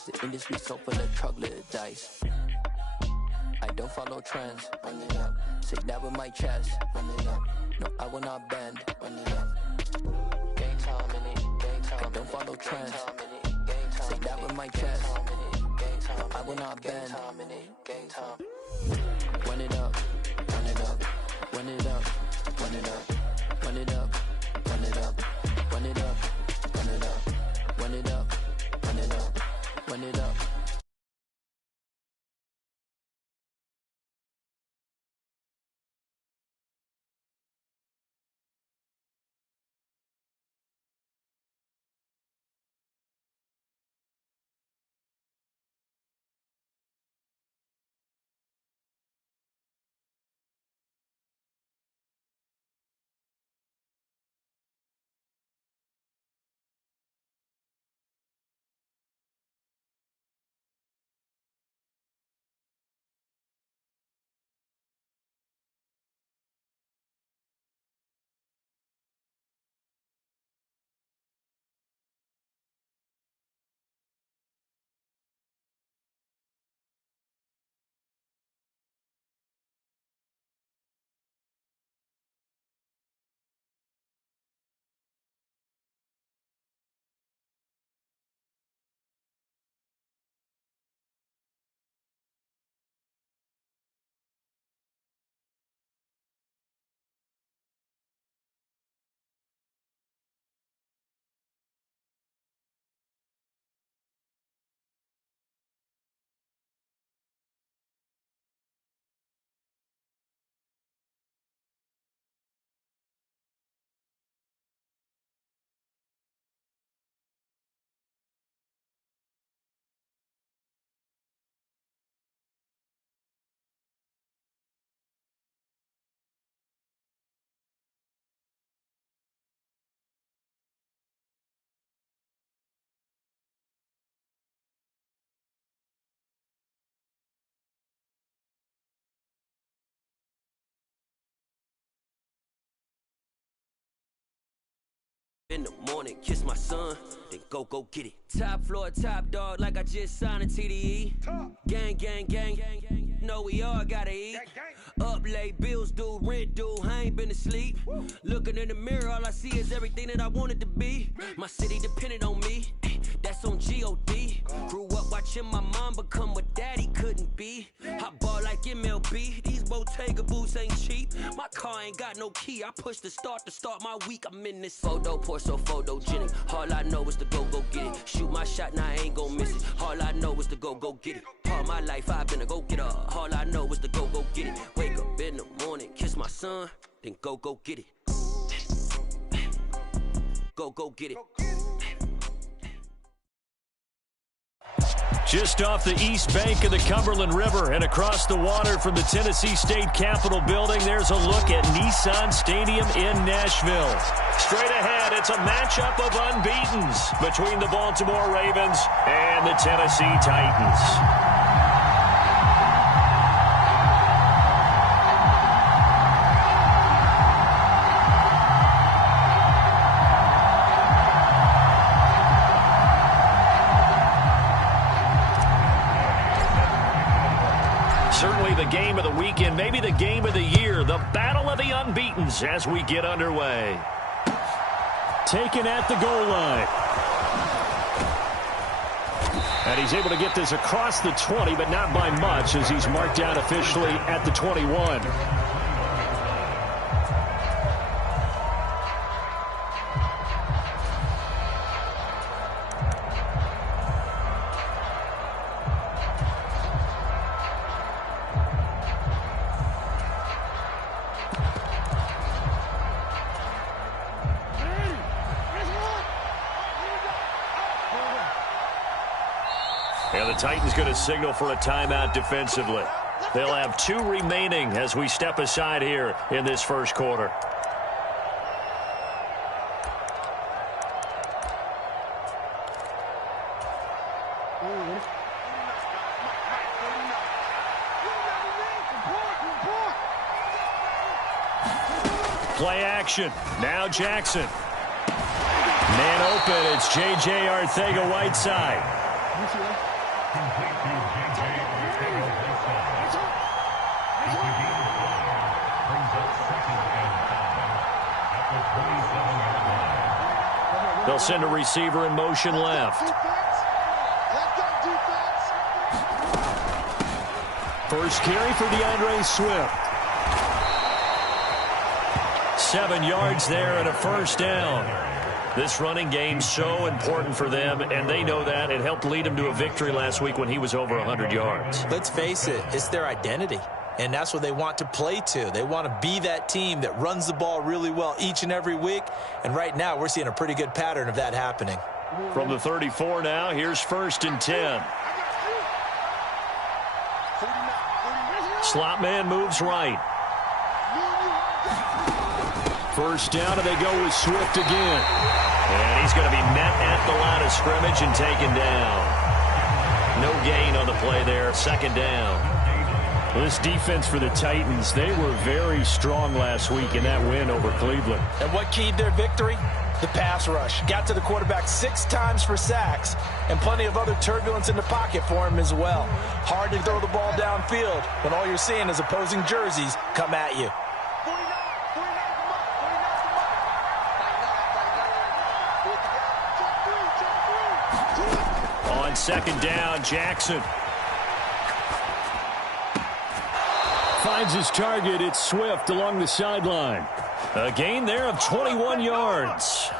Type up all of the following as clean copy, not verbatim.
nice. The industry so full of troglodytes. I don't follow trends. Run it up. Say that with my chest. Run it up. No, I will not bend. Run it up. Game time in it. Game time. I don't follow trends. Say that with my chest. No, I will not bend. Game time. Run it up. Run it up. Run it up. Run it up. Run it up. Run it up. Run it up. Run it up. Run it up. Run it up. Run it up. In the morning, kiss my son, then go get it. Top floor, top dog, like I just signed a TDE. Gang, gang, gang, gang, gang. Know we all gotta eat. Up late, bills due, rent due, I ain't been asleep. Looking in the mirror, all I see is everything that I wanted to be. My city depended on me, that's on G.O.D. Grew up watching my mom become what daddy couldn't be. I ball like MLB, these Bottega boots ain't cheap. My car ain't got no key, I push the start to start my week. I'm in this photo, pour so photogenic. All I know is to go get it. Shoot my shot, now I ain't gon' miss it. All I know is to go get it. All my life I've been a go-getter. All I know is to go get it. Wake up in the morning, kiss my son, then go get it. Go get it. Just off the east bank of the Cumberland River and across the water from the Tennessee State Capitol building, there's a look at Nissan Stadium in Nashville. Straight ahead, it's a matchup of unbeatens between the Baltimore Ravens and the Tennessee Titans. Certainly the game of the weekend, maybe the game of the year, the battle of the unbeatens as we get underway. Taken at the goal line. And he's able to get this across the 20, but not by much as he's marked down officially at the 21. And the Titans going to signal for a timeout defensively. They'll have 2 remaining as we step aside here in this first quarter. Play action. Now Jackson. Man open. It's J.J. Arcega-Whiteside. They'll send a receiver in motion left. First carry for DeAndre Swift. 7 yards there and a first down. This running game's so important for them, and they know that. It helped lead them to a victory last week when he was over 100 yards. Let's face it, it's their identity, and that's what they want to play to. They want to be that team that runs the ball really well each and every week, and right now we're seeing a pretty good pattern of that happening. From the 34 now, here's 1st and 10. Slot man moves right. First down, and they go with Swift again. And he's going to be met at the line of scrimmage and taken down. No gain on the play there. 2nd down. Well, this defense for the Titans, they were very strong last week in that win over Cleveland. And what keyed their victory? The pass rush. Got to the quarterback 6 times for sacks, and plenty of other turbulence in the pocket for him as well. Hard to throw the ball downfield when all you're seeing is opposing jerseys come at you. On 2nd down, Jackson finds his target. It's Swift along the sideline. A gain there of 21 yards.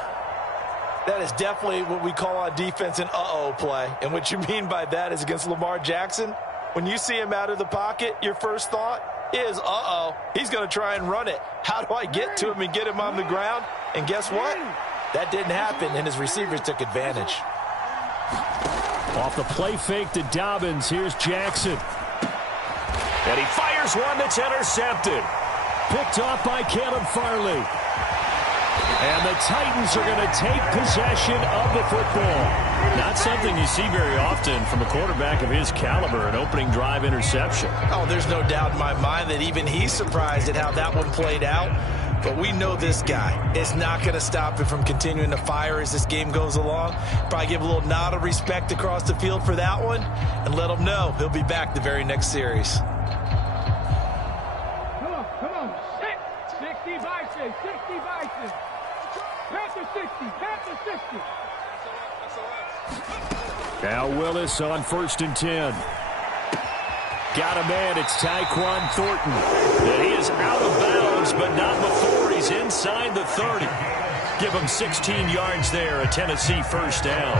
That is definitely what we call on defense an uh-oh play. And what you mean by that is against Lamar Jackson, when you see him out of the pocket, your first thought is, uh-oh, he's going to try and run it. How do I get to him and get him on the ground? And guess what? That didn't happen, and his receivers took advantage. Off the play fake to Dobbins, here's Jackson. And he fires one that's intercepted. Picked off by Caleb Farley. And the Titans are going to take possession of the football. Not something you see very often from a quarterback of his caliber, an opening drive interception. Oh, there's no doubt in my mind that even he's surprised at how that one played out. But we know this guy is not going to stop him from continuing to fire as this game goes along. Probably give a little nod of respect across the field for that one and let him know he'll be back the very next series. Come on. 60 Bison. Panther 60. Now Willis on 1st and 10. Got a man, it's Tyquan Thornton. And he is out of bounds, but not before he's inside the 30. Give him 16 yards there, a Tennessee first down.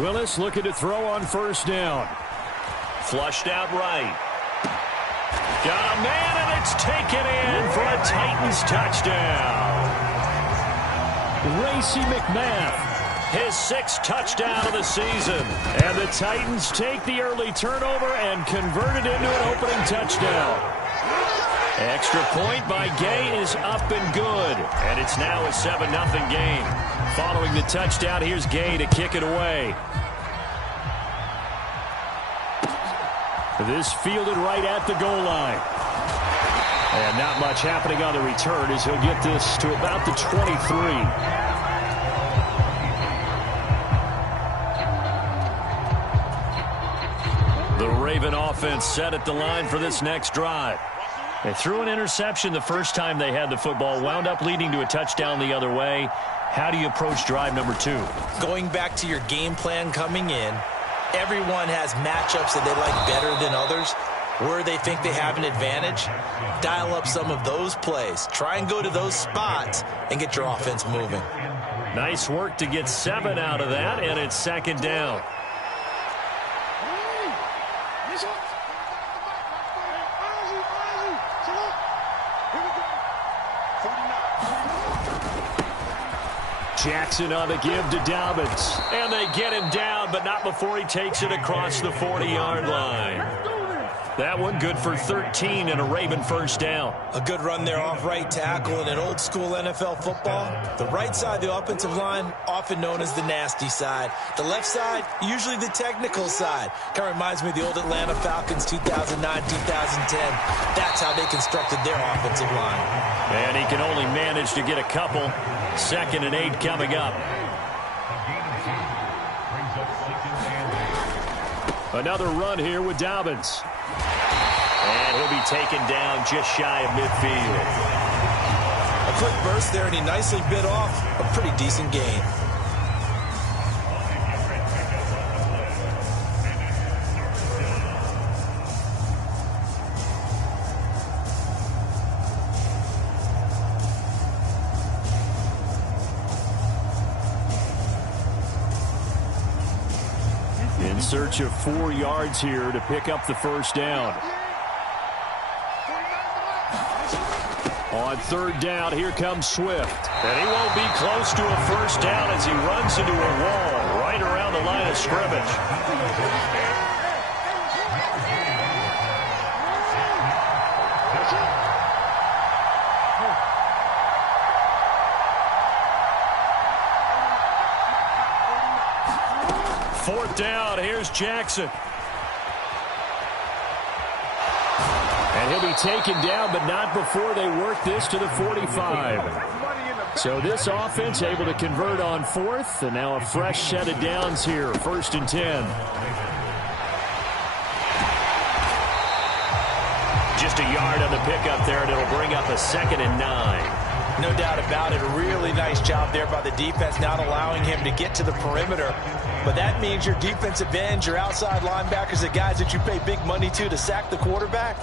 Willis looking to throw on 1st down. Flushed out right. Got a man, and it's taken in for a Titans touchdown. Racey McMath, his 6th touchdown of the season. And the Titans take the early turnover and convert it into an opening touchdown. Extra point by Gay is up and good. And it's now a 7-0 game. Following the touchdown, here's Gay to kick it away. This fielded right at the goal line. And not much happening on the return as he'll get this to about the 23. The Raven offense set at the line for this next drive. They threw an interception the first time they had the football, wound up leading to a touchdown the other way. How do you approach drive number 2? Going back to your game plan coming in, everyone has matchups that they like better than others. Where they think they have an advantage, dial up some of those plays. Try and go to those spots and get your offense moving. Nice work to get 7 out of that, and it's 2nd down. Jackson on the give to Dobbins. And they get him down, but not before he takes it across the 40-yard line. That one good for 13 and a Raven first down. A good run there off right tackle. In an old school NFL football, the right side of the offensive line, often known as the nasty side. The left side, usually the technical side. Kind of reminds me of the old Atlanta Falcons 2009, 2010. That's how they constructed their offensive line. And he can only manage to get a couple. 2nd and 8 coming up. Another run here with Dobbins. And he'll be taken down just shy of midfield. A quick burst there, and he nicely bit off a pretty decent gain. In search of 4 yards here to pick up the first down. On 3rd down, here comes Swift. And he won't be close to a first down as he runs into a wall right around the line of scrimmage. Fourth down, here's Jackson. And he'll be taken down, but not before they work this to the 45. So this offense able to convert on 4th, and now a fresh set of downs here, 1st and 10. Just a yard on the pickup there, and it'll bring up a 2nd and 9. No doubt about it. A really nice job there by the defense, not allowing him to get to the perimeter. But that means your defensive ends, your outside linebackers, the guys that you pay big money to sack the quarterback,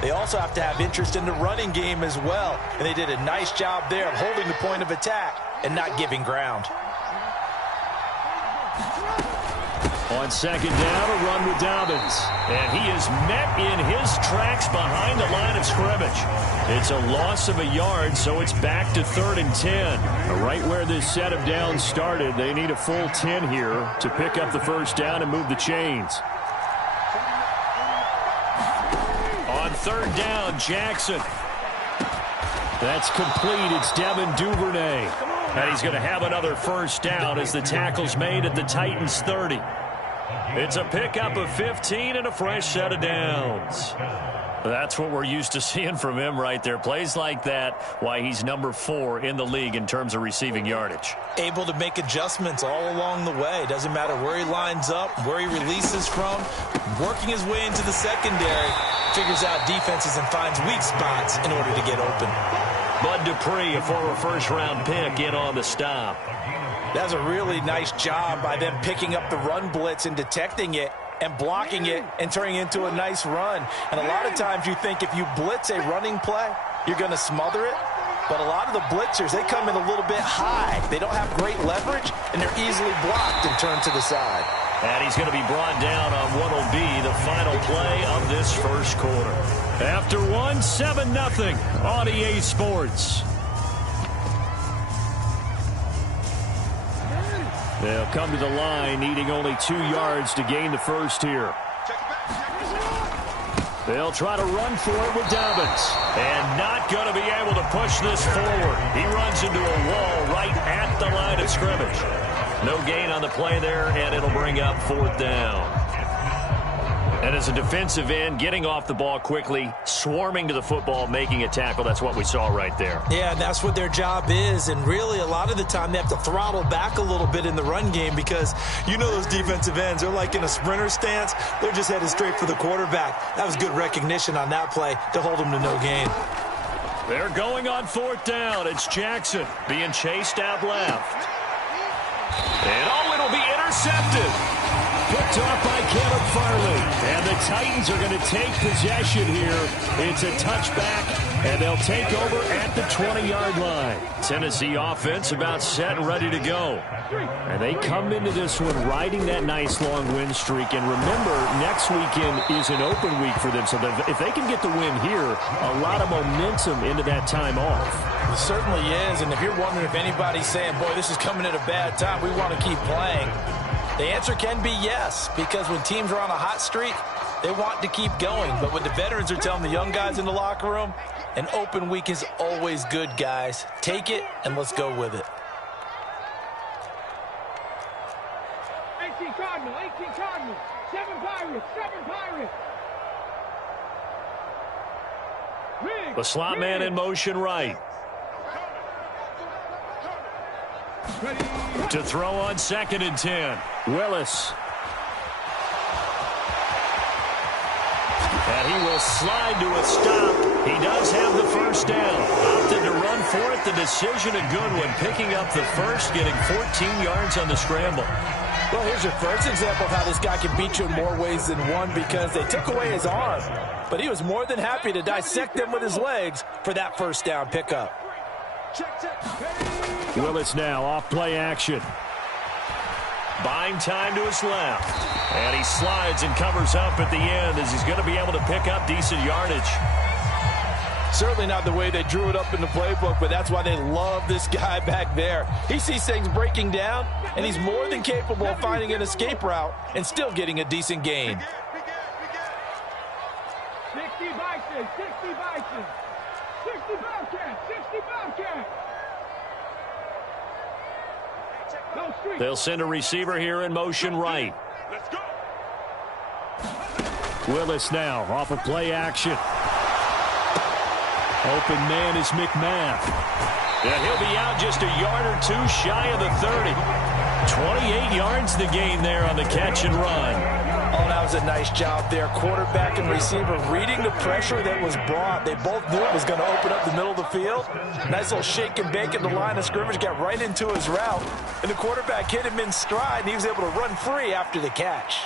they also have to have interest in the running game as well. And they did a nice job there of holding the point of attack and not giving ground. On 2nd down, a run with Dobbins. And he is met in his tracks behind the line of scrimmage. It's a loss of a yard, so it's back to 3rd and 10. Right where this set of downs started, they need a full 10 here to pick up the first down and move the chains. On 3rd down, Jackson. That's complete. It's Devin Duvernay. And he's going to have another first down as the tackle's made at the Titans' 30. It's a pickup of 15 and a fresh set of downs. That's what we're used to seeing from him right there. Plays like that, why he's number 4 in the league in terms of receiving yardage. Able to make adjustments all along the way. Doesn't matter where he lines up, where he releases from. Working his way into the secondary. Figures out defenses and finds weak spots in order to get open. Bud Dupree, a former first-round pick, in on the stop. That's a really nice job by them picking up the run blitz and detecting it and blocking it and turning it into a nice run. And a lot of times you think if you blitz a running play, you're going to smother it. But a lot of the blitzers, they come in a little bit high. They don't have great leverage, and they're easily blocked and turned to the side. And he's going to be brought down on what will be the final play of this first quarter. After 7-0 on EA Sports. They'll come to the line, needing only 2 yards to gain the first here. They'll try to run for it with Dobbins. And not going to be able to push this forward. He runs into a wall right at the line of scrimmage. No gain on the play there, and it'll bring up 4th down. And as a defensive end, getting off the ball quickly, swarming to the football, making a tackle, that's what we saw right there. Yeah, and that's what their job is. And really, a lot of the time, they have to throttle back a little bit in the run game because you know those defensive ends, they're like in a sprinter stance. They're just headed straight for the quarterback. That was good recognition on that play to hold them to no gain. They're going on 4th down. It's Jackson being chased out left. And it'll be intercepted. Picked off by Caleb Farley. And the Titans are going to take possession here. It's a touchback, and they'll take over at the 20-yard line. Tennessee offense about set and ready to go. And they come into this one riding that nice long win streak. And remember, next weekend is an open week for them. So if they can get the win here, a lot of momentum into that time off. It certainly is. And if you're wondering if anybody's saying, boy, this is coming at a bad time, we want to keep playing, the answer can be yes, because when teams are on a hot streak, They want to keep going, but what the veterans are telling the young guys in the locker room, an open week is always good, guys. Take it, and let's go with it. 18 Cardinal, 18 Cardinal, 7 Pirates, 7 Pirates. The slot man in motion right. To throw on 2nd and 10. Willis. And he will slide to a stop. He does have the first down. Opted to run for it. The decision a good one. Picking up the first, getting 14 yards on the scramble. Well, here's your first example of how this guy can beat you in more ways than one, because they took away his arm. But he was more than happy to dissect them with his legs for that first down pickup. Willis now off play action. Buying time to his left. And he slides and covers up at the end as he's going to be able to pick up decent yardage. Certainly not the way they drew it up in the playbook, but that's why they love this guy back there. He sees things breaking down, and he's more than capable of finding an escape route and still getting a decent gain. 60 Bison, 60 Bison, 60 Bobcat, 60 Bobcat. They'll send a receiver here in motion right. Willis now off of play action. Open man is McMath. And he'll be out just a yard or two shy of the 30. 28 yards the gain there on the catch and run. Oh, that was a nice job there. Quarterback and receiver reading the pressure that was brought. They both knew it was going to open up the middle of the field. Nice little shake and bake at the line of scrimmage. Got right into his route. And the quarterback hit him in stride, and he was able to run free after the catch.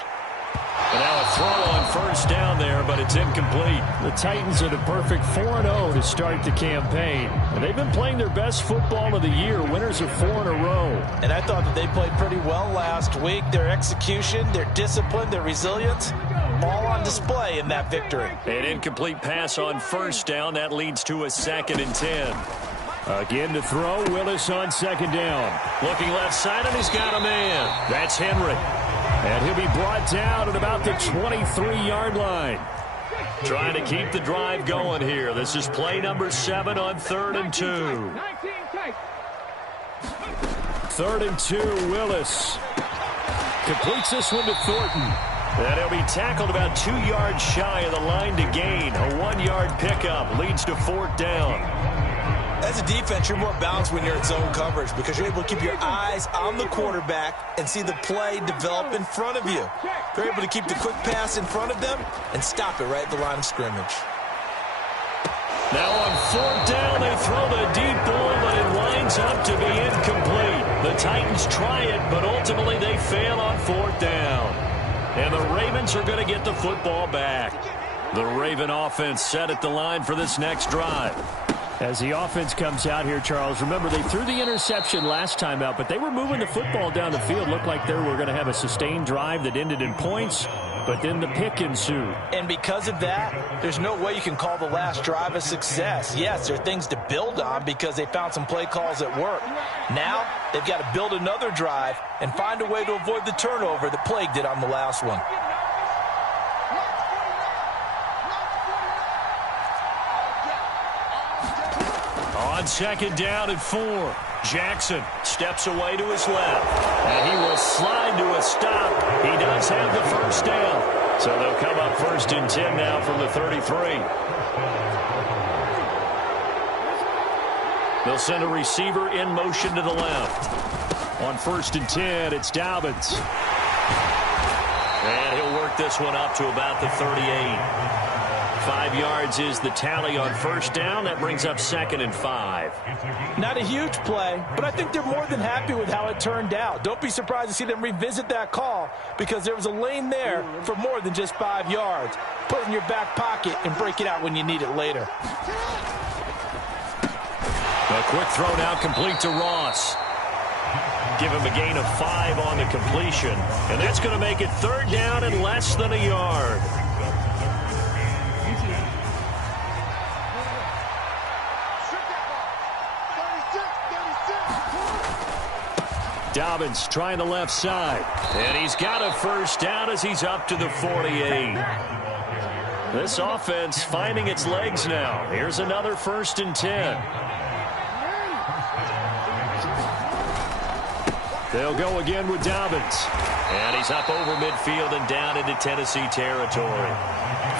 And now a throw on first down there, but it's incomplete. The Titans are the perfect 4-0 to start the campaign. And they've been playing their best football of the year. Winners of 4 in a row. And I thought that they played pretty well last week. Their execution, their discipline, their resilience, all on display in that victory. An incomplete pass on first down. That leads to a 2nd and 10. Again to throw. Willis on 2nd down. Looking left side, and he's got a man. That's Henry. And he'll be brought down at about the 23-yard line. Trying to keep the drive going here. This is play number 7 on 3rd and 2. 3rd and 2, Willis. Completes this one to Thornton. And he'll be tackled about 2 yards shy of the line to gain. A 1-yard pickup leads to 4th down. As a defense, you're more balanced when you're in zone coverage because you're able to keep your eyes on the quarterback and see the play develop in front of you. They're able to keep the quick pass in front of them and stop it right at the line of scrimmage. Now on 4th down, they throw the deep ball, but it winds up to be incomplete. The Titans try it, but ultimately they fail on 4th down. And the Ravens are going to get the football back. The Raven offense set at the line for this next drive. As the offense comes out here, Charles, remember they threw the interception last time out, but they were moving the football down the field. Looked like they were going to have a sustained drive that ended in points, but then the pick ensued. And because of that, there's no way you can call the last drive a success. Yes, there are things to build on because they found some play calls that work. Now, they've got to build another drive and find a way to avoid the turnover that plagued it on the last one. On 2nd down and 4, Jackson steps away to his left, and he will slide to a stop. He does have the first down, so they'll come up 1st and 10 now from the 33. They'll send a receiver in motion to the left. On 1st and 10, it's Dobbins. And he'll work this one up to about the 38. 5 yards is the tally on 1st down. That brings up 2nd and 5. Not a huge play, but I think they're more than happy with how it turned out. Don't be surprised to see them revisit that call because there was a lane there for more than just 5 yards. Put it in your back pocket and break it out when you need it later. A quick throw now complete to Ross. Give him a gain of 5 on the completion. And that's going to make it 3rd down and less than a yard. Dobbins trying the left side. And he's got a first down as he's up to the 48. This offense finding its legs now. Here's another 1st and 10. They'll go again with Dobbins. And he's up over midfield and down into Tennessee territory.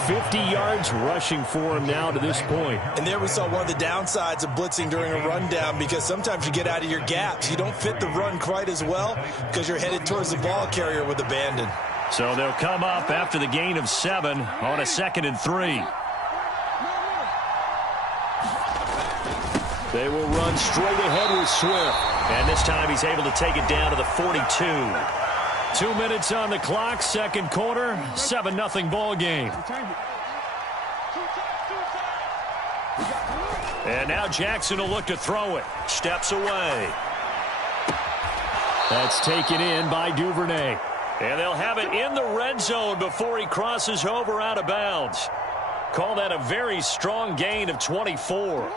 50 yards rushing for him now to this point. And there we saw one of the downsides of blitzing during a rundown, because sometimes you get out of your gaps. You don't fit the run quite as well because you're headed towards the ball carrier with abandon. So they'll come up after the gain of 7 on a 2nd and 3. They will run straight ahead with Swift. And this time he's able to take it down to the 42. 2 minutes on the clock, 2nd quarter, 7-0 ball game. And now Jackson will look to throw it. Steps away. That's taken in by Duvernay. And they'll have it in the red zone before he crosses over out of bounds. Call that a very strong gain of 24.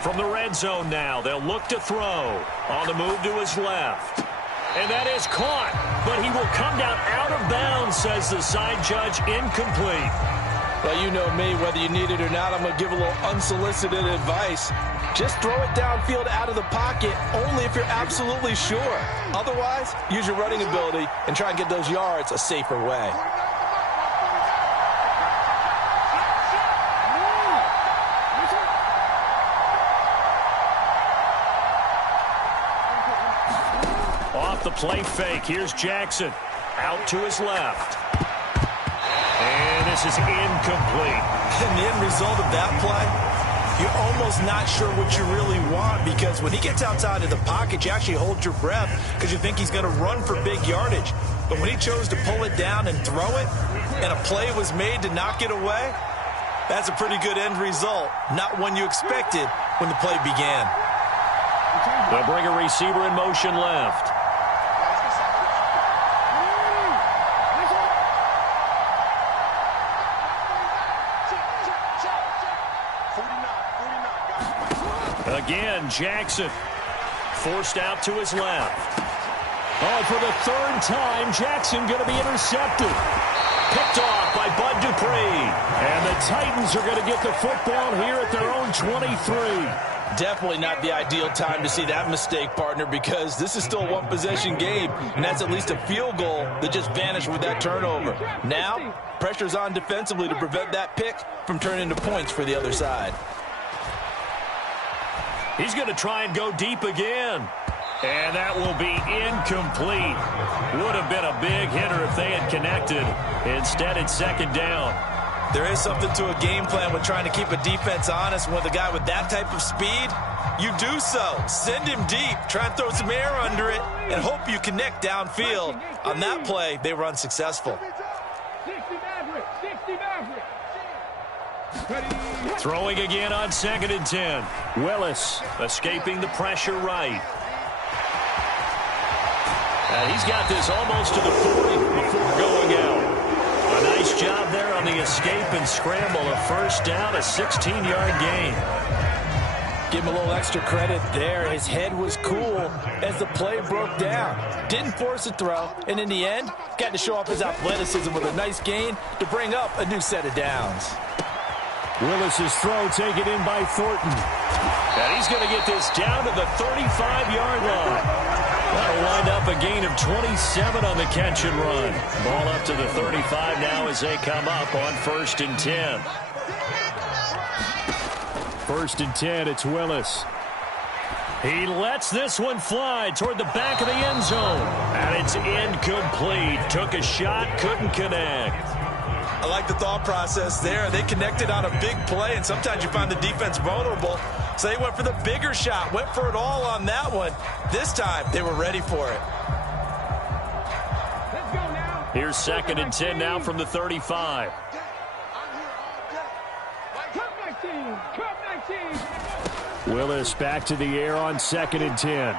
From the red zone now, they'll look to throw. On the move to his left. And that is caught, but he will come down out of bounds, says the side judge, incomplete. Well, you know me, whether you need it or not, I'm going to give a little unsolicited advice. Just throw it downfield out of the pocket, only if you're absolutely sure. Otherwise, use your running ability and try and get those yards a safer way. The play fake. Here's Jackson. Out to his left. And this is incomplete. And the end result of that play, you're almost not sure what you really want, because when he gets outside of the pocket, you actually hold your breath because you think he's going to run for big yardage. But when he chose to pull it down and throw it, and a play was made to knock it away, that's a pretty good end result. Not one you expected when the play began. They'll bring a receiver in motion left. Again, Jackson forced out to his left. Oh, for the 3rd time, Jackson going to be intercepted. Picked off by Bud Dupree. And the Titans are going to get the football here at their own 23. Definitely not the ideal time to see that mistake, partner, because this is still a one-possession game, and that's at least a field goal that just vanished with that turnover. Now, pressure's on defensively to prevent that pick from turning into points for the other side. He's going to try and go deep again. And that will be incomplete. Would have been a big hitter if they had connected. Instead, it's 2nd down. There is something to a game plan with trying to keep a defense honest. With a guy with that type of speed, you do so. Send him deep, try and throw some air under it, and hope you connect downfield. On that play, they were unsuccessful. 60 Maverick. Throwing again on 2nd and 10. Willis escaping the pressure right. And he's got this almost to the 40 before going out. A nice job there on the escape and scramble. A 1st down, a 16-yard gain. Give him a little extra credit there. His head was cool as the play broke down. Didn't force a throw, and in the end, got to show off his athleticism with a nice gain to bring up a new set of downs. Willis's throw taken in by Thornton. And he's going to get this down to the 35-yard line. That'll wind up a gain of 27 on the catch and run. Ball up to the 35 now as they come up on 1st and 10. 1st and 10, it's Willis. He lets this one fly toward the back of the end zone. And it's incomplete. Took a shot, couldn't connect. I like the thought process there. They connected on a big play, and sometimes you find the defense vulnerable. So they went for the bigger shot, went for it all on that one. This time, they were ready for it. Let's go now. Here's 2nd and 10 now from the 35. Willis back to the air on 2nd and 10.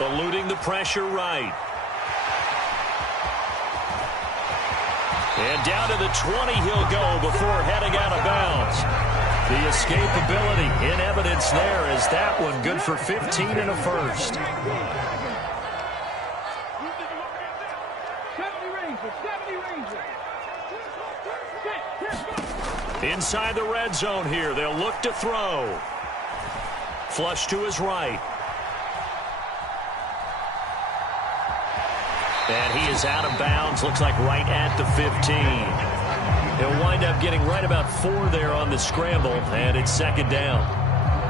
Eluding the pressure right. And down to the 20 he'll go before heading out of bounds. The escapability in evidence there as that one good for 15 and a first. 70 Rangers. Inside the red zone here, they'll look to throw. Flush to his right. And he is out of bounds, looks like right at the 15. He'll wind up getting right about 4 there on the scramble, and it's second down.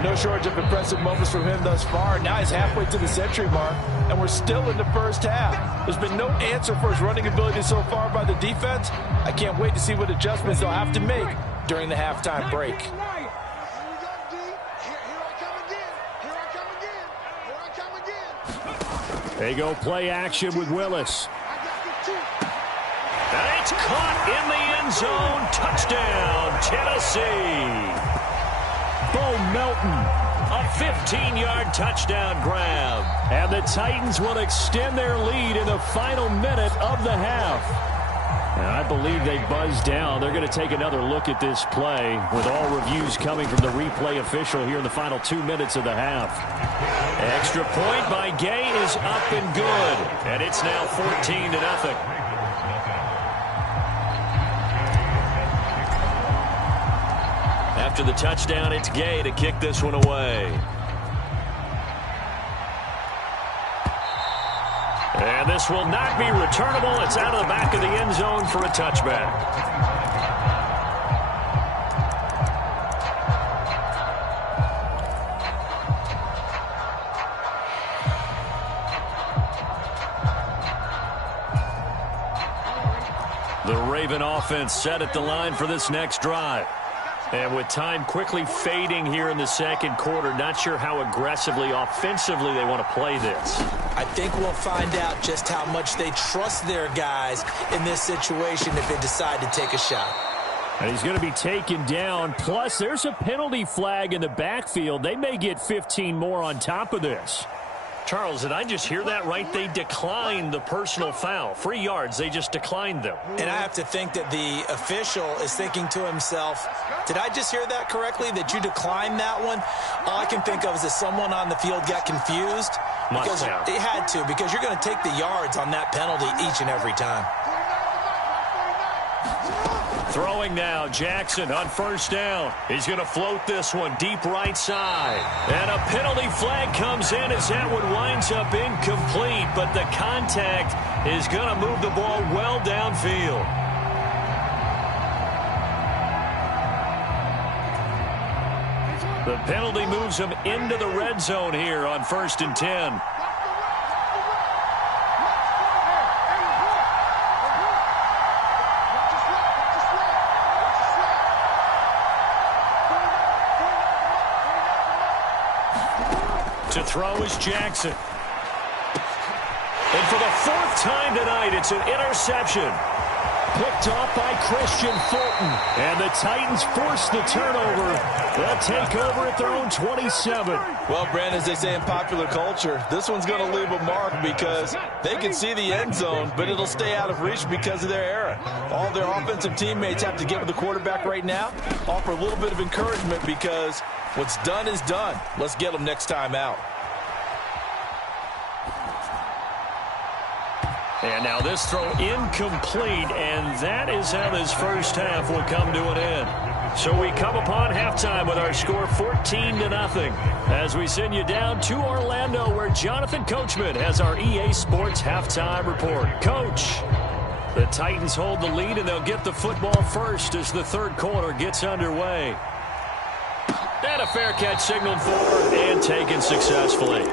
No shortage of impressive moments from him thus far. Now he's halfway to the century mark, and we're still in the first half. There's been no answer for his running ability so far by the defense. I can't wait to see what adjustments they'll have to make during the halftime break. They go play action with Willis. And it's caught in the end zone. Touchdown, Tennessee. Bo Melton, a 15-yard touchdown grab. And the Titans will extend their lead in the final minute of the half. And I believe they buzzed down. They're going to take another look at this play with all reviews coming from the replay official here in the final 2 minutes of the half. Extra point by Gay is up and good. And it's now 14-0. After the touchdown, it's Gay to kick this one away. And this will not be returnable. It's out of the back of the end zone for a touchback. The Raven offense set at the line for this next drive. And with time quickly fading here in the second quarter, not sure how aggressively, offensively they want to play this. I think we'll find out just how much they trust their guys in this situation if they decide to take a shot. And he's going to be taken down. Plus, there's a penalty flag in the backfield. They may get 15 more on top of this. Charles, did I just hear that right? They declined the personal foul. 3 yards, they just declined them. And I have to think that the official is thinking to himself, did I just hear that correctly, that you declined that one? All I can think of is that someone on the field got confused. Because it had to, because you're going to take the yards on that penalty each and every time. Throwing now, Jackson on first down. He's going to float this one deep right side. And a penalty flag comes in as that one winds up incomplete, but the contact is going to move the ball well downfield. The penalty moves him into the red zone here on 1st and 10. To throw is Jackson. And for the 4th time tonight, it's an interception. Picked off by Christian Fulton. And the Titans force the turnover. They'll take over at their own 27. Well, Brandon, as they say in popular culture, this one's going to leave a mark because they can see the end zone, but it'll stay out of reach because of their error. All their offensive teammates have to give the quarterback right now, offer a little bit of encouragement because what's done is done. Let's get them next time out. And now this throw incomplete, and that is how this first half will come to an end. So we come upon halftime with our score 14-0 as we send you down to Orlando where Jonathan Coachman has our EA Sports halftime report. Coach, the Titans hold the lead and they'll get the football first as the third quarter gets underway. And a fair catch signaled for and taken successfully.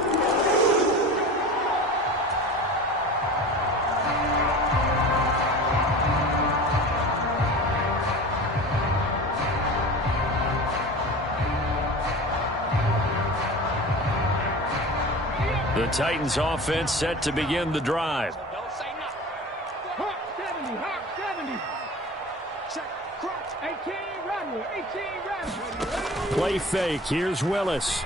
The Titans offense set to begin the drive. Hawk 70, Hawk 70. Check, cross, 18, run, 18, run. Play fake. Here's Willis.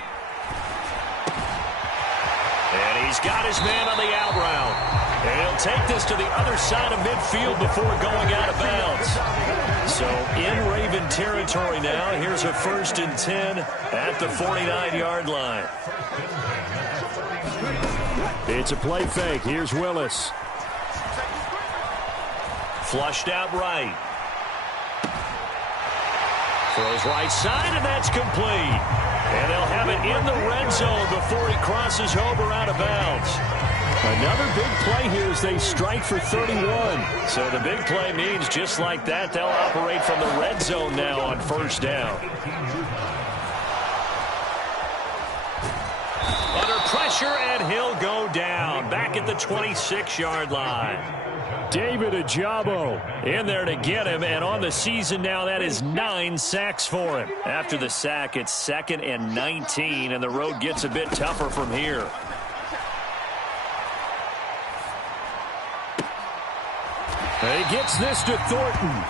And he He's got his man on the out route. And he'll take this to the other side of midfield before going out of bounds. So in Raven territory now. Here's a 1st and 10 at the 49-yard line. It's a play fake. Here's Willis. Flushed out right. Throws right side, and that's complete. And they'll have it in the red zone before he crosses over out of bounds. Another big play here as they strike for 31. So the big play means just like that, they'll operate from the red zone now on 1st down. Under pressure, and he'll go down. Back at the 26-yard line. David Ajabo in there to get him, and on the season now, that is 9 sacks for him. After the sack, it's 2nd and 19, and the road gets a bit tougher from here. And he gets this to Thornton.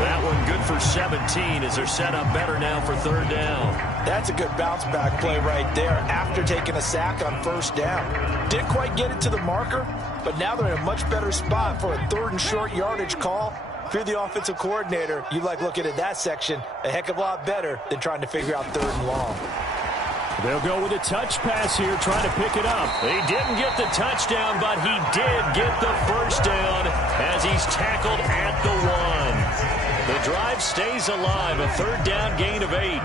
That one good for 17 as they're set up better now for 3rd down. That's a good bounce-back play right there after taking a sack on 1st down. Didn't quite get it to the marker, but now they're in a much better spot for a 3rd and short yardage call. If you're the offensive coordinator, you like looking at that section a heck of a lot better than trying to figure out 3rd and long. They'll go with a touch pass here, trying to pick it up. He didn't get the touchdown, but he did get the 1st down as he's tackled at the 1. The drive stays alive, a 3rd down gain of 8.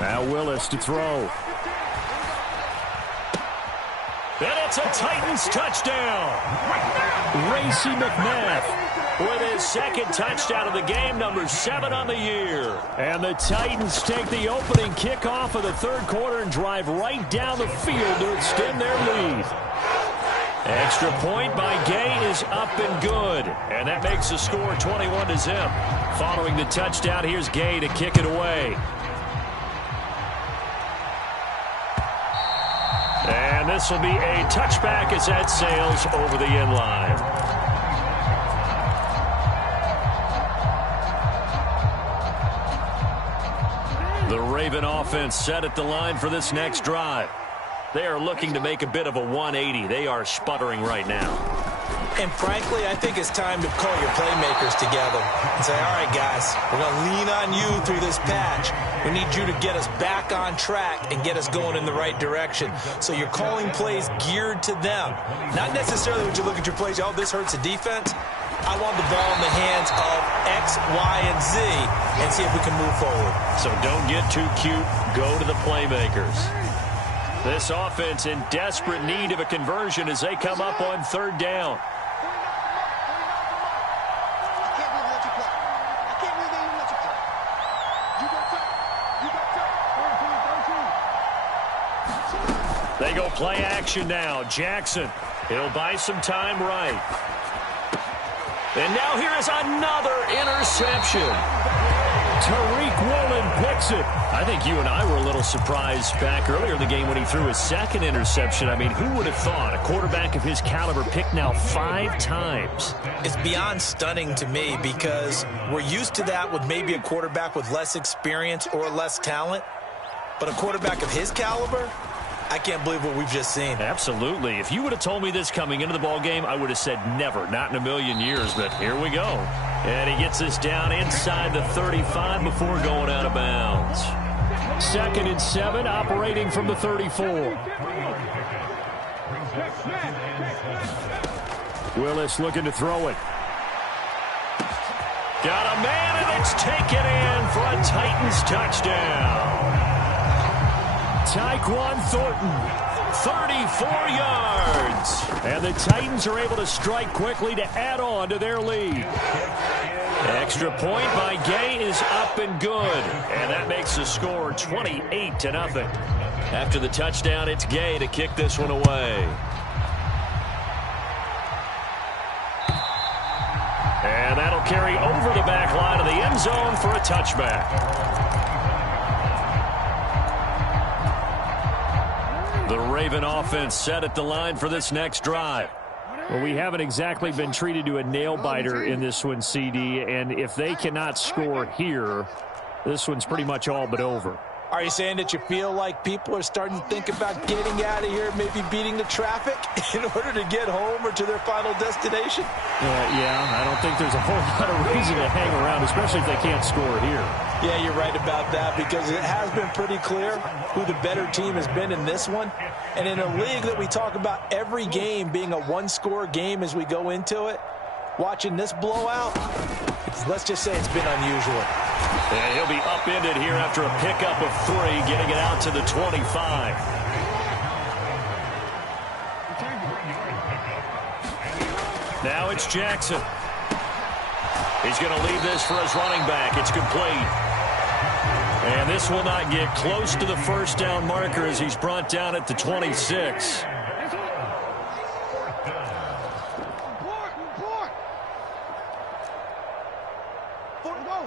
Now Willis to throw. And it's a Titans touchdown. Racy McMath with his 2nd touchdown of the game, number 7 on the year. And the Titans take the opening kickoff of the 3rd quarter and drive right down the field to extend their lead. Extra point by Gay is up and good. And that makes the score 21-0. Following the touchdown, here's Gay to kick it away. And this will be a touchback as that sails over the end line. The Raven offense set at the line for this next drive. They are looking to make a bit of a 180. They are sputtering right now. And frankly, I think it's time to call your playmakers together and say, all right, guys, we're going to lean on you through this patch. We need you to get us back on track and get us going in the right direction. So you're calling plays geared to them. Not necessarily when you look at your plays, oh, this hurts the defense. I want the ball in the hands of X, Y, and Z and see if we can move forward. So don't get too cute. Go to the playmakers. This offense in desperate need of a conversion as they come up on 3rd down. They go play action now. Jackson, he'll buy some time right. And now here is another interception. Tariq Woolen picks it. I think you and I were a little surprised back earlier in the game when he threw his 2nd interception. I mean, who would have thought a quarterback of his caliber picked now 5 times? It's beyond stunning to me because we're used to that with maybe a quarterback with less experience or less talent. But a quarterback of his caliber, I can't believe what we've just seen. Absolutely. If you would have told me this coming into the ball game, I would have said never, not in a million years. But here we go. And he gets us down inside the 35 before going out of bounds. 2nd and 7, operating from the 34. Willis looking to throw it. Got a man, and it's taken in for a Titans touchdown. Tyquan Thornton, 34 yards. And the Titans are able to strike quickly to add on to their lead. Extra point by Gay is up and good. And that makes the score 28-0. After the touchdown, it's Gay to kick this one away. And that'll carry over the back line of the end zone for a touchback. The Raven offense set at the line for this next drive. Well, we haven't exactly been treated to a nail-biter in this one, CD, and if they cannot score here, this one's pretty much all but over. Are you saying that you feel like people are starting to think about getting out of here, maybe beating the traffic in order to get home or to their final destination? Yeah, I don't think there's a whole lot of reason to hang around, especially if they can't score here. Yeah, you're right about that, because it has been pretty clear who the better team has been in this one. And in a league that we talk about every game being a one-score game as we go into it, watching this blowout, let's just say it's been unusual. And he'll be upended here after a pickup of 3, getting it out to the 25. Now it's Jackson. He's going to leave this for his running back. It's complete. And this will not get close to the first down marker as he's brought down at the 26.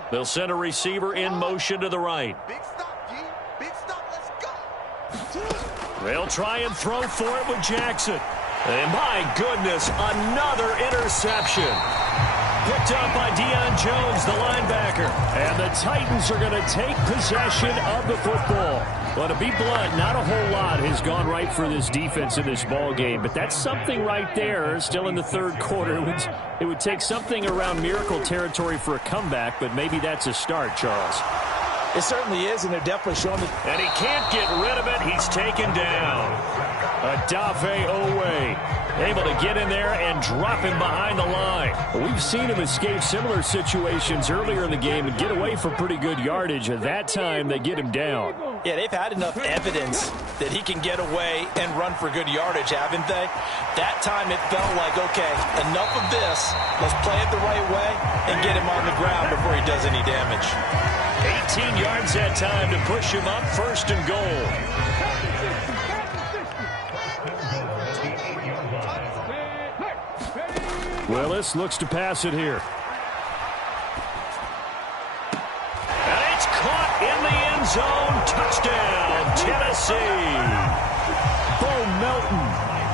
They'll send a receiver in motion to the right. Big stop, G. Big stop. Let's go. They'll try and throw for it with Jackson. And my goodness, another interception. Picked up by Deion Jones, the linebacker. And the Titans are going to take possession of the football. Well, to be blunt, not a whole lot has gone right for this defense in this ball game, but that's something right there. Still in the third quarter. It would take something around miracle territory for a comeback, but maybe that's a start, Charles. It certainly is, and they're definitely showing it. And he can't get rid of it. He's taken down. Adafe Owe able to get in there and drop him behind the line. We've seen him escape similar situations earlier in the game and get away for pretty good yardage. At that time, they get him down. Yeah, they've had enough evidence that he can get away and run for good yardage, haven't they? That time it felt like, okay, enough of this. Let's play it the right way and get him on the ground before he does any damage. 18 yards that time to push him up, first and goal. Willis looks to pass it here. And it's caught in the end zone. Touchdown, Tennessee. Bo Melton,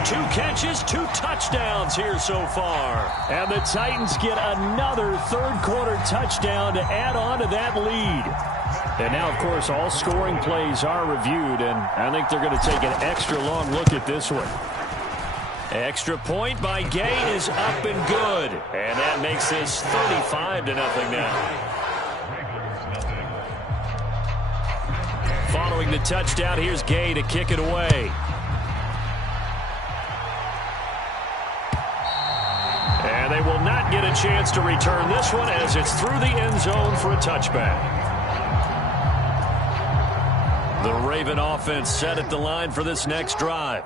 2 catches, 2 touchdowns here so far. And the Titans get another third-quarter touchdown to add on to that lead. And now, of course, all scoring plays are reviewed, and I think they're going to take an extra long look at this one. Extra point by Gay is up and good. And that makes this 35-0 now. Following the touchdown, here's Gay to kick it away. And they will not get a chance to return this one as it's through the end zone for a touchback. The Raven offense set at the line for this next drive.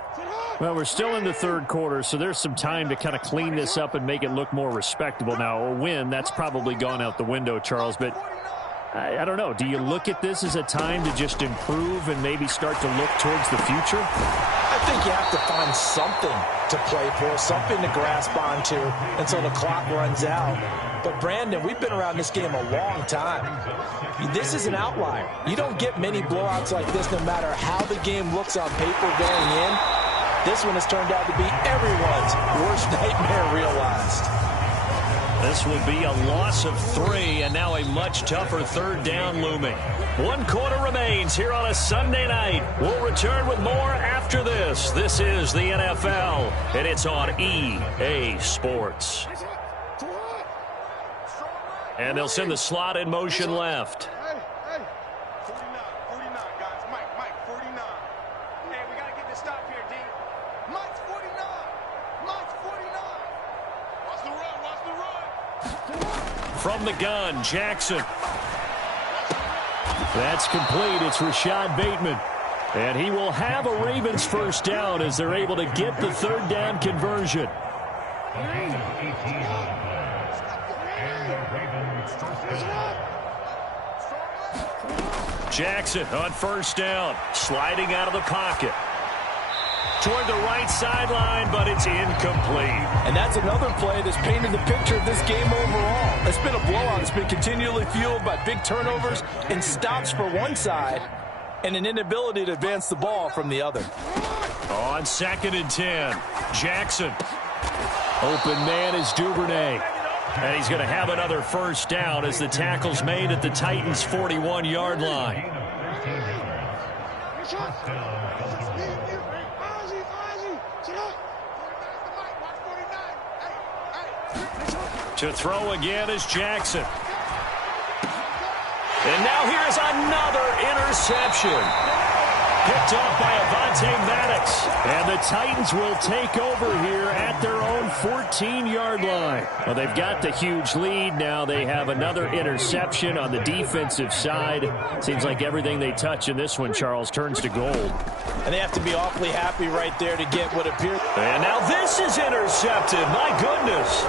Well, we're still in the third quarter, so there's some time to kind of clean this up and make it look more respectable. Now, a win, that's probably gone out the window, Charles, but I don't know. Do you look at this as a time to just improve and maybe start to look towards the future? I think you have to find something to play for, something to grasp onto until the clock runs out. But, Brandon, we've been around this game a long time. This is an outlier. You don't get many blowouts like this no matter how the game looks on paper going in. This one has turned out to be everyone's worst nightmare realized. This will be a loss of 3, and now a much tougher third down looming. 1 quarter remains here on a Sunday night. We'll return with more after this. This is the NFL, and it's on EA Sports. And they'll send the slot in motion left. From the gun, Jackson. That's complete. It's Rashad Bateman. And he will have a Ravens first down as they're able to get the third down conversion. Jackson on first down, sliding out of the pocket. Toward the right sideline, but it's incomplete. And that's another play that's painted the picture of this game overall. It's been a blowout. It's been continually fueled by big turnovers and stops for one side and an inability to advance the ball from the other. On 2nd and 10, Jackson. Open man is Duvernay. And he's going to have another first down as the tackle's made at the Titans' 41-yard line. To throw again is Jackson. And now here's another interception. Picked off by Avonte Maddox. And the Titans will take over here at their own 14-yard line. Well, they've got the huge lead. Now they have another interception on the defensive side. Seems like everything they touch in this one, Charles, turns to gold. And they have to be awfully happy right there to get what appears. And now this is intercepted. My goodness.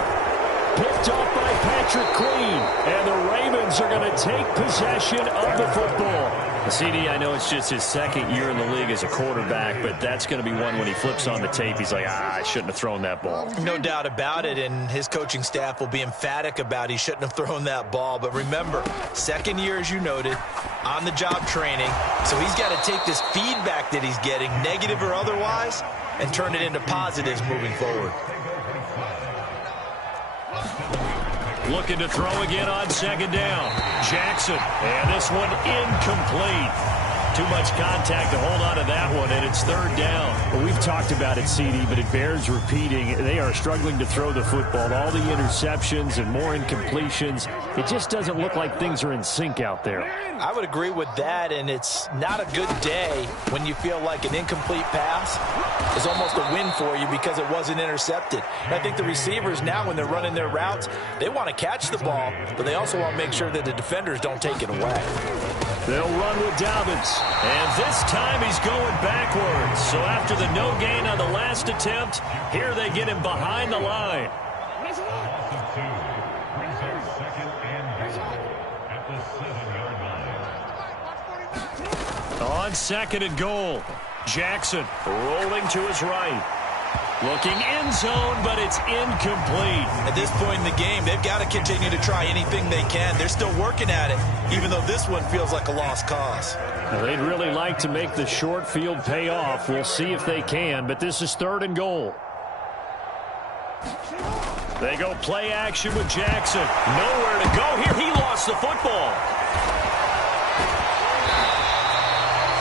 Picked off by Patrick Queen. And the Ravens are going to take possession of the football. CD, I know it's just his second year in the league as a quarterback, but that's going to be one when he flips on the tape. He's like, I shouldn't have thrown that ball. No doubt about it, and his coaching staff will be emphatic about he shouldn't have thrown that ball. But remember, second year, as you noted, on-the-job training. So he's got to take this feedback that he's getting, negative or otherwise, and turn it into positives moving forward. Looking to throw again on second down. Jackson. And this one incomplete. Too much contact to hold on to that one, and it's third down. Well, we've talked about it, CD, but it bears repeating. They are struggling to throw the football. All the interceptions and more incompletions. It just doesn't look like things are in sync out there. I would agree with that, and it's not a good day when you feel like an incomplete pass is almost a win for you because it wasn't intercepted. And I think the receivers now, when they're running their routes, they want to catch the ball, but they also want to make sure that the defenders don't take it away. They'll run with Dobbins, and this time he's going backwards. So after the no gain on the last attempt, here they get him behind the line. On second and goal, Jackson rolling to his right. Looking end zone, but it's incomplete. At this point in the game, they've got to continue to try anything they can. They're still working at it, even though this one feels like a lost cause. Now, they'd really like to make the short field pay off. We'll see if they can, but this is third and goal. They go play action with Jackson. Nowhere to go here. He lost the football.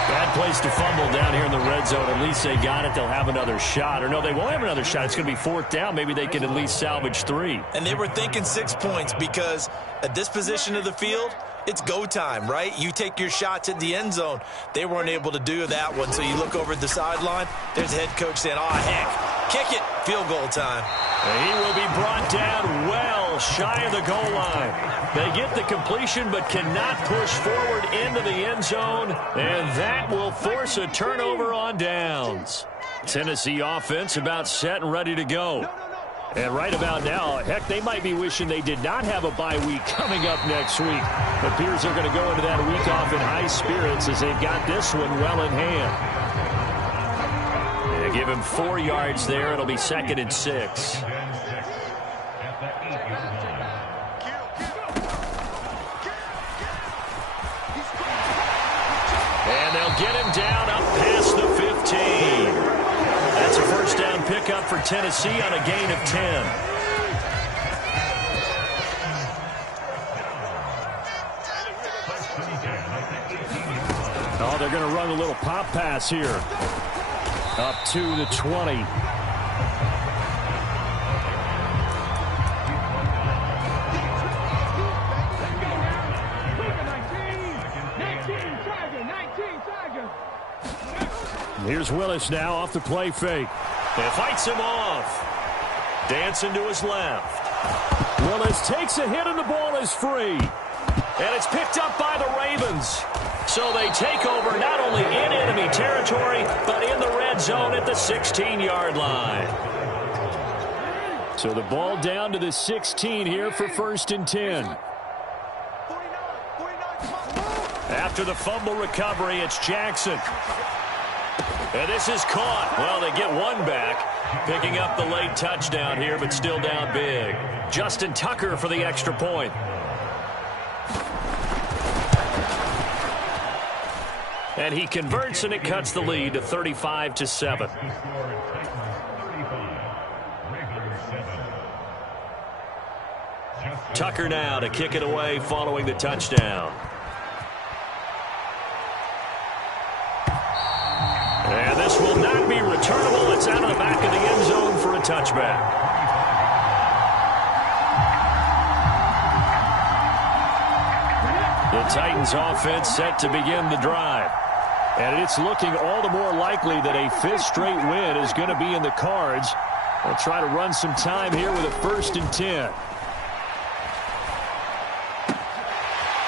Bad place to fumble down here in the red zone. At least they got it. They'll have another shot. Or no, they won't have another shot. It's going to be fourth down. Maybe they can at least salvage 3. And they were thinking 6 points because at this position of the field, it's go time, right? You take your shots at the end zone. They weren't able to do that one. So you look over at the sideline. There's the head coach saying, oh, heck, kick it. Field goal time. And he will be brought down well shy of the goal line. They get the completion but cannot push forward into the end zone, and that will force a turnover on downs. Tennessee offense about set and ready to go. And right about now, heck, they might be wishing they did not have a bye week coming up next week. It appears they're going to go into that week off in high spirits as they've got this one well in hand. They give him 4 yards there. It'll be 2nd and 6. And they'll get him down up past the 15. That's a first down pickup for Tennessee on a gain of 10. Oh, they're going to run a little pop pass here. Up to the 20. Here's Willis now off the play fake. And fights him off. Dancing to his left. Willis takes a hit and the ball is free. And it's picked up by the Ravens. So they take over not only in enemy territory, but in the red zone at the 16-yard line. So the ball down to the 16 here for 1st and 10. After the fumble recovery, it's Jackson. And this is caught. Well, they get one back, picking up the late touchdown here, but still down big. Justin Tucker for the extra point. And he converts, and it cuts the lead to 35-7. Tucker now to kick it away following the touchdown. pass will not be returnable. It's out of the back of the end zone for a touchback. The Titans offense set to begin the drive. And it's looking all the more likely that a fifth straight win is going to be in the cards. They'll try to run some time here with a 1st and 10.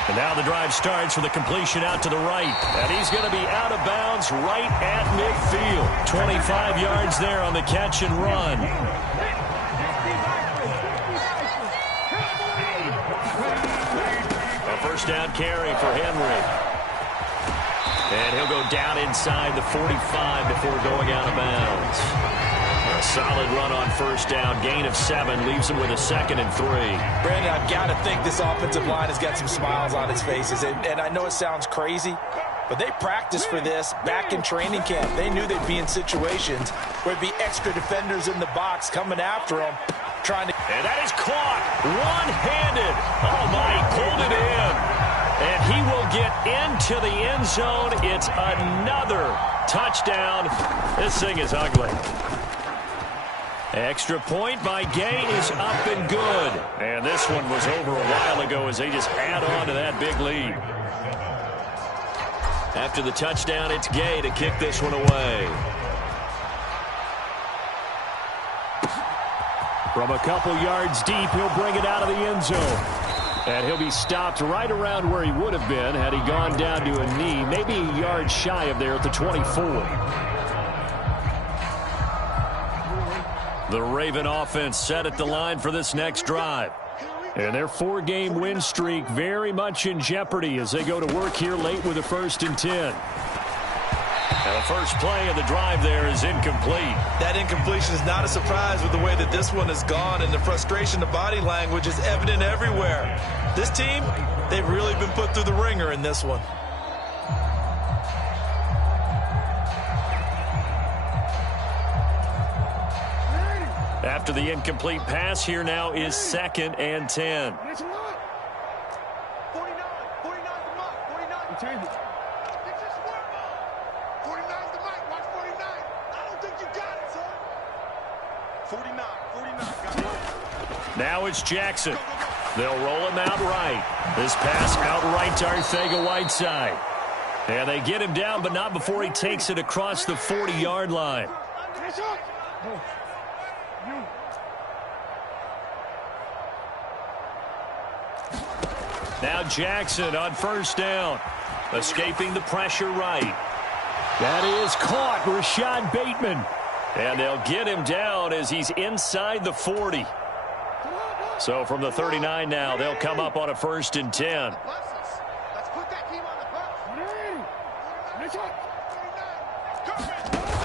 And now the drive starts with a completion out to the right. And he's going to be out of bounds right at midfield. 25 yards there on the catch and run. A first down carry for Henry. And he'll go down inside the 45 before going out of bounds. A solid run on first down. Gain of 7 leaves him with a 2nd and 3. Brandon, I've got to think this offensive line has got some smiles on its faces. And I know it sounds crazy, but they practiced for this back in training camp. They knew they'd be in situations where there'd be extra defenders in the box coming after them, trying to... And that is caught one-handed. Oh, my, pulled it in. And he will get into the end zone. It's another touchdown. This thing is ugly. Extra point by Gay is up and good. And this one was over a while ago as they just add on to that big lead. After the touchdown, it's Gay to kick this one away. From a couple yards deep, he'll bring it out of the end zone. And he'll be stopped right around where he would have been had he gone down to a knee, maybe a yard shy of there at the 24. The Raven offense set at the line for this next drive. And their 4-game win streak very much in jeopardy as they go to work here late with a 1st and 10. And the first play of the drive there is incomplete. That incompletion is not a surprise with the way that this one has gone, and the frustration, the body language is evident everywhere. This team, they've really been put through the ringer in this one. After the incomplete pass, here now is 2nd and 10. 49 the mark, 49. Change it. It's just one ball. 49's the mic, watch 49. I don't think you got it, son. 49, got it. Now it's Jackson. They'll roll him out right. This pass out right to Arcega-Whiteside. And they get him down, but not before he takes it across the 40-yard line. Now Jackson on first down. Escaping the pressure right. That is caught, Rashad Bateman. And they'll get him down as he's inside the 40. So from the 39 now, they'll come up on a 1st and 10. Let's put that team on the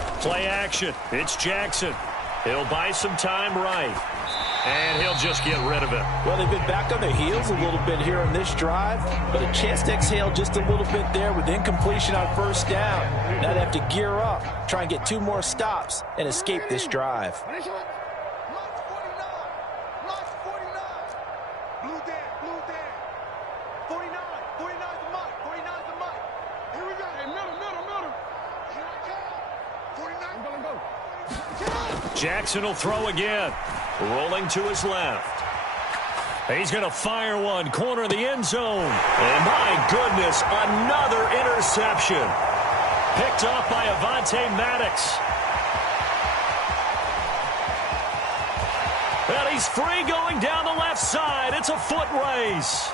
bus. Play action. It's Jackson. He'll buy some time right. And he'll just get rid of it. Well, they've been back on their heels a little bit here on this drive, but a chance to exhale just a little bit there with incompletion on first down. Now they have to gear up, try and get 2 more stops, and escape this drive. Jackson will throw again. Rolling to his left. He's going to fire one. Corner of the end zone. And my goodness, another interception. Picked off by Avonte Maddox. And he's free going down the left side. It's a foot race.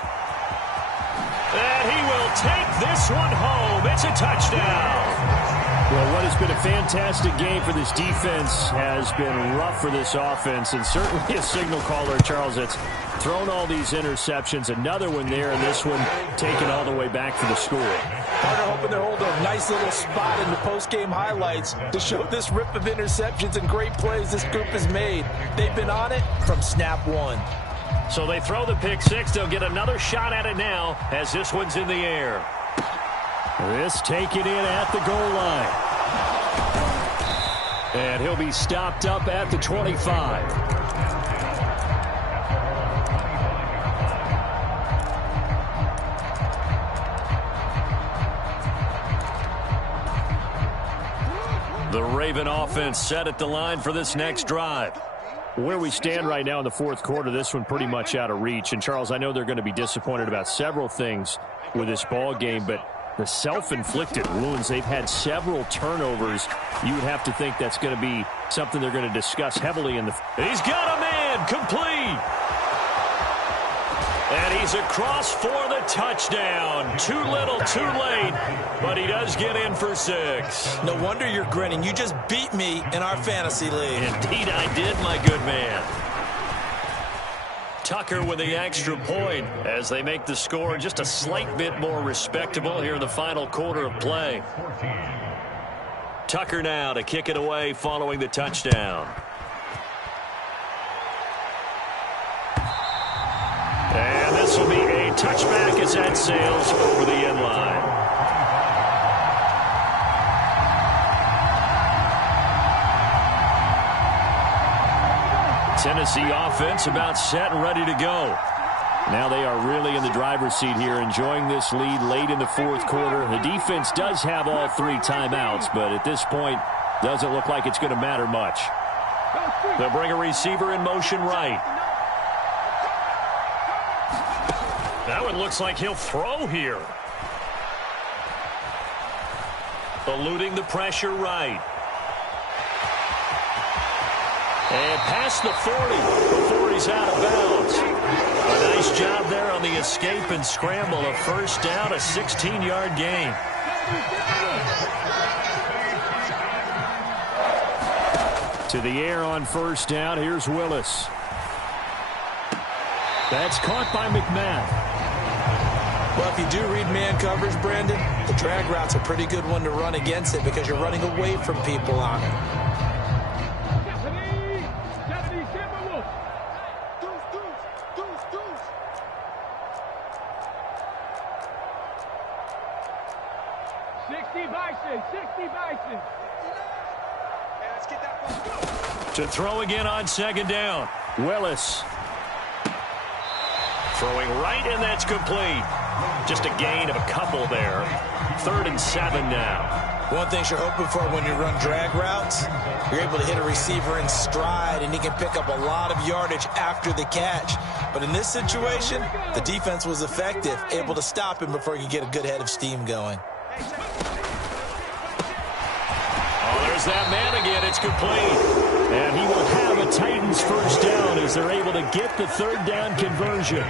And he will take this one home. It's a touchdown. Well, what has been a fantastic game for this defense has been rough for this offense, and certainly a signal caller, Charles, that's thrown all these interceptions. Another one there, and this one taken all the way back for the score. Carter hoping they're holding a nice little spot in the post-game highlights to show this rip of interceptions and great plays this group has made. They've been on it from snap one. So they throw the pick six. They'll get another shot at it now as this one's in the air. This taken in at the goal line. And he'll be stopped up at the 25. The Raven offense set at the line for this next drive. Where we stand right now in the fourth quarter, this one pretty much out of reach. And, Charles, I know they're going to be disappointed about several things with this ball game, but the self-inflicted wounds, they've had several turnovers. You would have to think that's going to be something they're going to discuss heavily in the... He's got a man, complete. And he's across for the touchdown. Too little, too late, but he does get in for 6. No wonder you're grinning. You just beat me in our fantasy league. Indeed I did, my good man. Tucker with the extra point as they make the score just a slight bit more respectable here in the final quarter of play. Tucker now to kick it away following the touchdown. And this will be a touchback as that sails over the end line. Tennessee offense about set and ready to go. Now they are really in the driver's seat here, enjoying this lead late in the fourth quarter. The defense does have all 3 timeouts, but at this point, doesn't look like it's going to matter much. They'll bring a receiver in motion right. That one looks like he'll throw here. Eluding the pressure right. And past the 40 before he's out of bounds. A nice job there on the escape and scramble. A first down, a 16-yard gain. To the air on first down. Here's Willis. That's caught by McMahon. Well, if you do read man coverage, Brandon, the drag route's a pretty good one to run against it because you're running away from people on it. To throw again on second down. Willis. Throwing right, and that's complete. Just a gain of a couple there. 3rd and 7 now. One thing you're hoping for when you run drag routes, you're able to hit a receiver in stride, and he can pick up a lot of yardage after the catch. But in this situation, the defense was effective, able to stop him before he could get a good head of steam going. Oh, there's that man again. It's complete. And he will have a Titans first down as they're able to get the 3rd down conversion.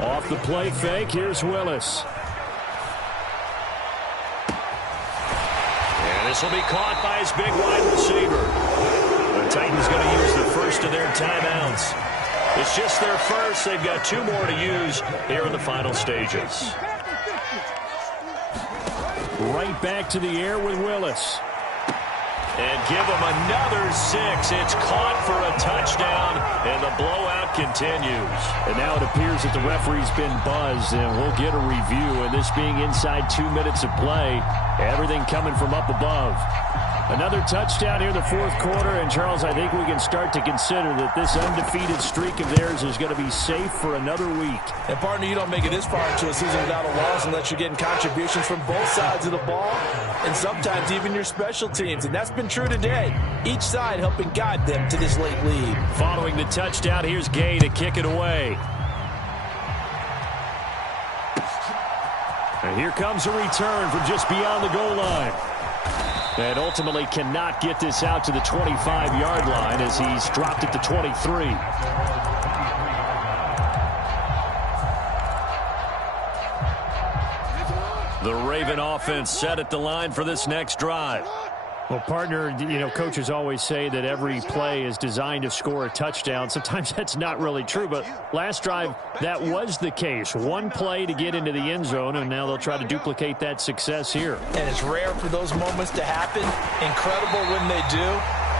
Off the play fake, here's Willis. And this will be caught by his big wide receiver. The Titans going to use the first of their timeouts. It's just their first. They've got 2 more to use here in the final stages. Right back to the air with Willis. And give him another 6. It's caught for a touchdown, and the blowout continues. And now it appears that the referee's been buzzed, and we'll get a review. And this being inside 2 minutes of play, everything coming from up above. Another touchdown here in the fourth quarter, and Charles, I think we can start to consider that this undefeated streak of theirs is going to be safe for another week. And partner, you don't make it this far into a season without a loss unless you're getting contributions from both sides of the ball, and sometimes even your special teams, and that's been true today. Each side helping guide them to this late lead. Following the touchdown, here's Gay to kick it away. And here comes a return from just beyond the goal line. And ultimately cannot get this out to the 25-yard line as he's dropped it to 23. The Raven offense set at the line for this next drive. Well, partner, you know, coaches always say that every play is designed to score a touchdown. Sometimes that's not really true, but last drive, that was the case. One play to get into the end zone, and now they'll try to duplicate that success here. And it's rare for those moments to happen. Incredible when they do.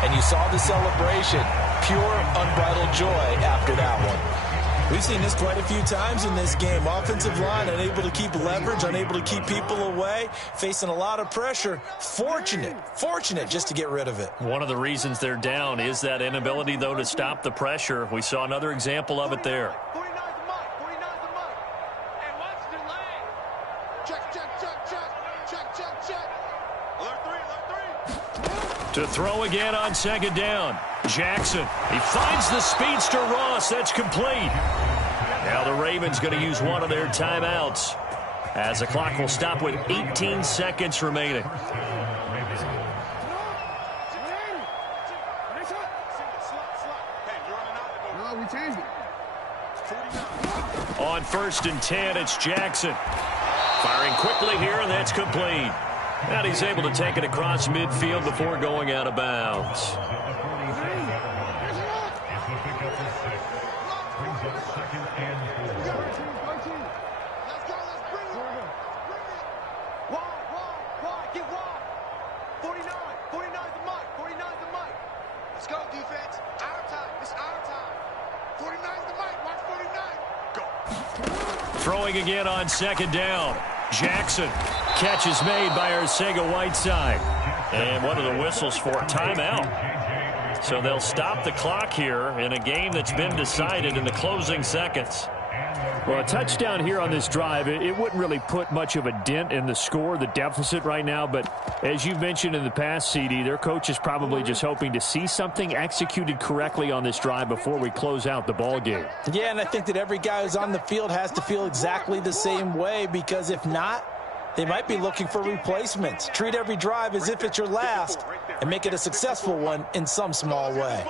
And you saw the celebration. Pure, unbridled joy after that one. We've seen this quite a few times in this game. Offensive line unable to keep leverage, unable to keep people away, facing a lot of pressure. Fortunate just to get rid of it. One of the reasons they're down is that inability, though, to stop the pressure. We saw another example of it there. To throw again on second down. Jackson. He finds the speedster Ross. That's complete. Now the Ravens going to use one of their timeouts as the clock will stop with 18 seconds remaining. On 1st and 10, it's Jackson. Firing quickly here, and that's complete. And he's able to take it across midfield before going out of bounds. Throwing again on second down. Jackson. Catch is made by Arcega-Whiteside. And one of the whistles for timeout. So they'll stop the clock here in a game that's been decided in the closing seconds. Well, a touchdown here on this drive, it wouldn't really put much of a dent in the score, the deficit right now. But as you've mentioned in the past, CD, their coach is probably just hoping to see something executed correctly on this drive before we close out the ball game. Yeah, and I think that every guy who's on the field has to feel exactly the same way, because if not, they might be looking for replacements. Treat every drive as if it's your last and make it a successful one in some small way.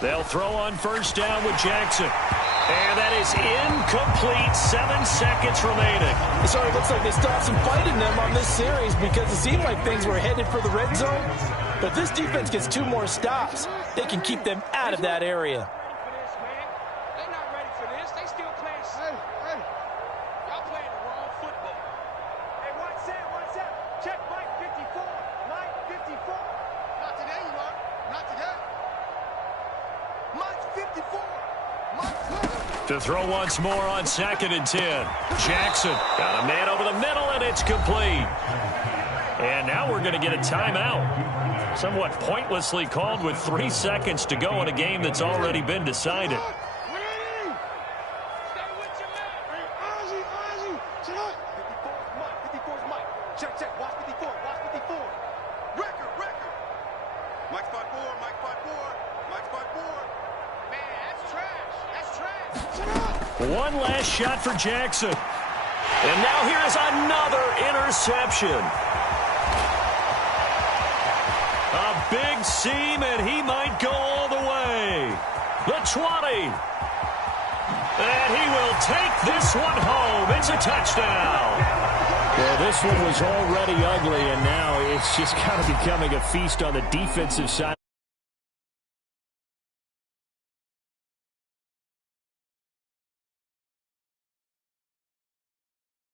They'll throw on 1st down with Jackson. And that is incomplete. 7 seconds remaining. It sort of looks like they still have some fight in them on this series, because it seemed like things were headed for the red zone. But if this defense gets 2 more stops, they can keep them out of that area. They're not ready for this. They still playing. Hey. Y'all playing the wrong football. Hey, what's that? Check Mike 54. Mike 54. Not today, you are. Not today. Mike 54. To throw once more on 2nd and 10. Jackson got a man over the middle, and it's complete. And now we're going to get a timeout. Somewhat pointlessly called with 3 seconds to go in a game that's already been decided. One last shot for Jackson. And now here is another interception. A big seam, and he might go all the way. The 20. And he will take this one home. It's a touchdown. Well, this one was already ugly, and now it's just kind of becoming a feast on the defensive side.